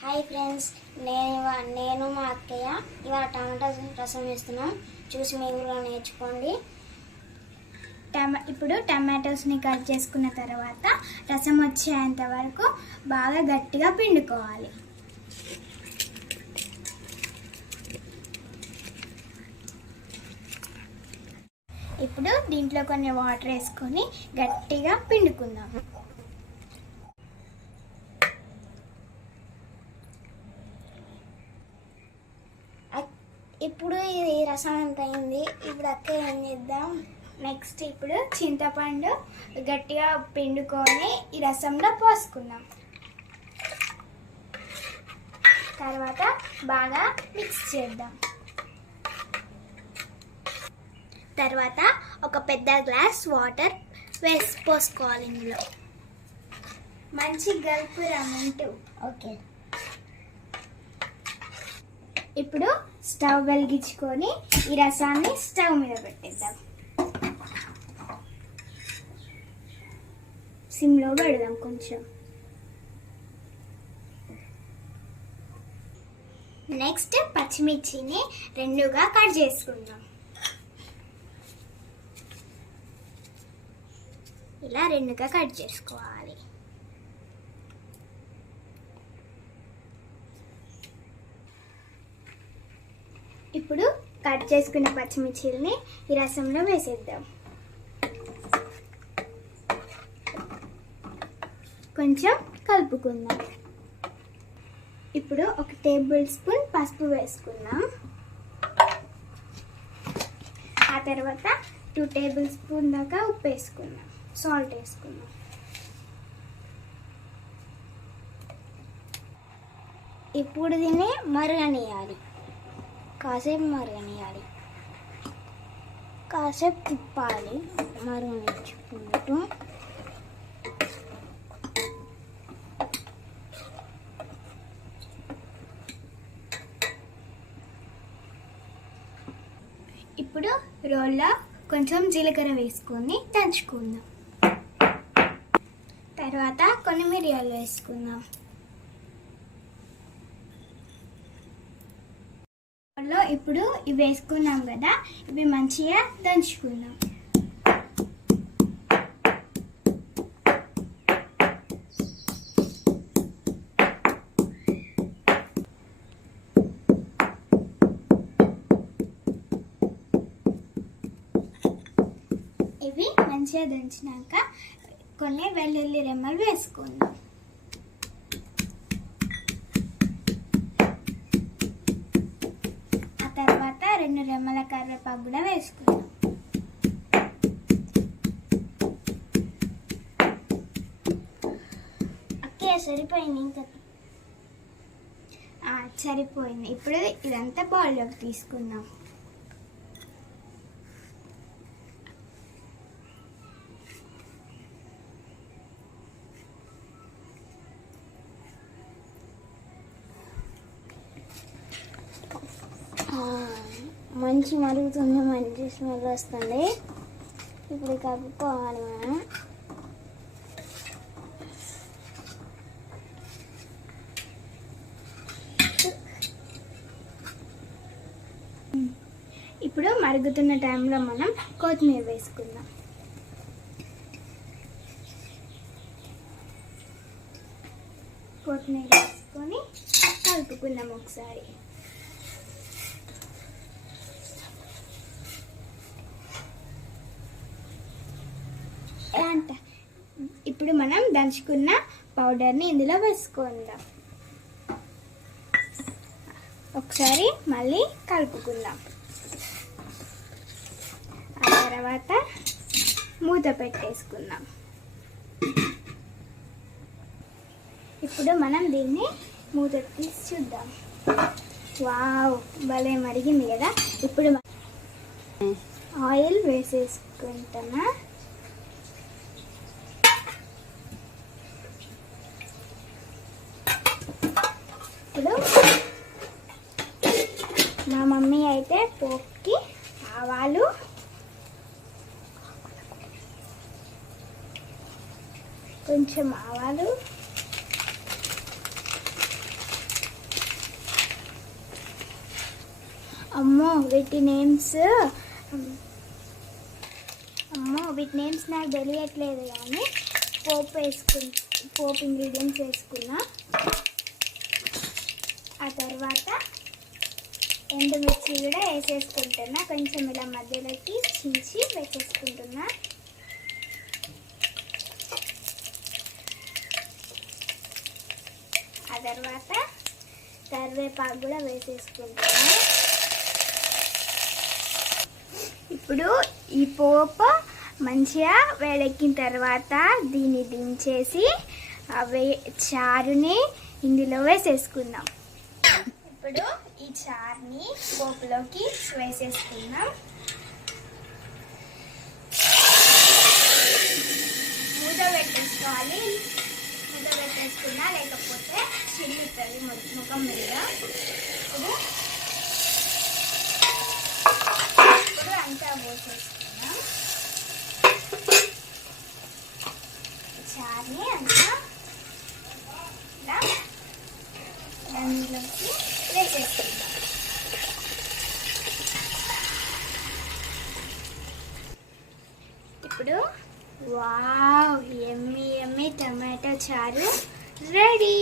Hi friends, నేను మా అక్కయ్య ఇవాళ టమాటా రసం వేస్తున్నాం. చూసి మీరు కూడా నేర్చుకోండి. ఇప్పుడు టమాటోస్ని కట్ చేసుకున్న తర్వాత రసం వచ్చేంత వరకు బాగా గట్టిగా పిండుకోవాలి. ఇప్పుడు దీంట్లో కొన్ని వాటర్ వేసుకొని గట్టిగా పిండుకుందాం. ఇప్పుడు ఇది రసం ఎంత అయింది. ఇప్పుడు అక్క ఏం చేద్దాం. నెక్స్ట్ ఇప్పుడు చింతపండు గట్టిగా పిండుకొని ఈ రసంలో పోసుకుందాం. తర్వాత బాగా మిక్స్ చేద్దాం. తర్వాత ఒక పెద్ద గ్లాస్ వాటర్ పోసుకోవాలి. ఇందులో మంచి గల్పురామంటూ. ఓకే, ఇప్పుడు స్టవ్ వెలిగించుకొని ఈ రసాన్ని స్టవ్ మీద పెట్టేద్దాం. సిమ్లో పెడదాం. కొంచెం నెక్స్ట్ పచ్చిమిర్చిని రెండుగా కట్ చేసుకుందాం. ఇలా రెండుగా కట్ చేసుకోవాలి. ఇప్పుడు కట్ చేసుకున్న పచ్చిమిర్చిని ఈ రసంలో వేసేద్దాం. కొంచెం కలుపుకుందాం. ఇప్పుడు ఒక టేబుల్ స్పూన్ పసుపు వేసుకుందాం. ఆ తర్వాత 2 టేబుల్ స్పూన్ దాకా ఉప్పు వేసుకుందాం. సాల్ట్ వేసుకుందాం. ఇప్పుడు దీన్ని మరగనియాలి. కాసేపు మరగనియాలి. కాసేపు తిప్పాలి మరగనిచ్చుకుంటూ. ఇప్పుడు రోల్లో కొంచెం జీలకర్ర వేసుకొని దంచుకుందాం. తర్వాత కొన్ని మిరియాలు వేసుకుందాం. ఇప్పుడు ఇవి వేసుకున్నాం కదా, ఇవి మంచిగా దంచుకుందాం. ఇవి మంచిగా దంచినాక కొన్ని వెల్లుల్లి రెమ్మలు వేసుకుందాం. తర్వాత 2 రెమ్మల కరివేపాకు కూడా వేసుకుందాం. అక్కే సరిపోయింది. ఇంకా సరిపోయింది. ఇప్పుడు ఇదంతా బౌల్లోకి తీసుకుందాం. మంచి మరుగుతుంది, మంచి స్మెల్ వస్తుంది. ఇప్పుడు కలుపుకోవాలి మనం. ఇప్పుడు మరుగుతున్న టైంలో మనం కొత్తిమీర వేసుకుందాం. కొత్తిమీర వేసుకొని కలుపుకుందాం ఒకసారి. ఇప్పుడు మనం దంచుకున్న పౌడర్ని ఇందులో వేసుకుందాం. ఒకసారి మళ్ళీ కలుపుకుందాం. ఆ తర్వాత మూత పెట్టేసుకుందాం. ఇప్పుడు మనం దీన్ని మూత తీసి చూద్దాం. వావ్, భలే మరిగింది కదా. ఇప్పుడు ఆయిల్ వేసేసుకుంటున్నా. ఇప్పుడు మా మమ్మీ అయితే పోపుకి ఆవాలు, కొంచెం ఆవాలు, అమ్మో వీటి నేమ్స్ నాకు తెలియట్లేదు కానీ పోపు ఇంగ్రీడియంట్స్ వేసుకున్నా. ఆ తర్వాత ఎండుమిర్చి కూడా వేసేసుకుంటున్నా, కొంచెం ఇలా మధ్యలోకి చించి వేసేసుకుంటున్నా. ఆ తర్వాత కరివేపాకు కూడా వేసేసుకుంటున్నా. ఇప్పుడు ఈ పోపు మంచిగా వేడెక్కిన తర్వాత దీన్ని దించేసి చారుని ఇందులో వేసేసుకుందాం. ఇప్పుడు ఈ చారుని పోపులోకి వేసేసుకుందాం. మూత పెట్టేసుకోవాలి. మూత పెట్టేసుకున్నా లేకపోతే చిల్లుతుంది ముఖం మీద. ఇప్పుడు అంతా పోసేసుకున్నాం. చారుని అంతా ఇలా దానిలోకి వేసేసుకుందాం. ఇప్పుడు వావ్, యమ్మీ యమ్మీ టమాటో చారు రెడీ.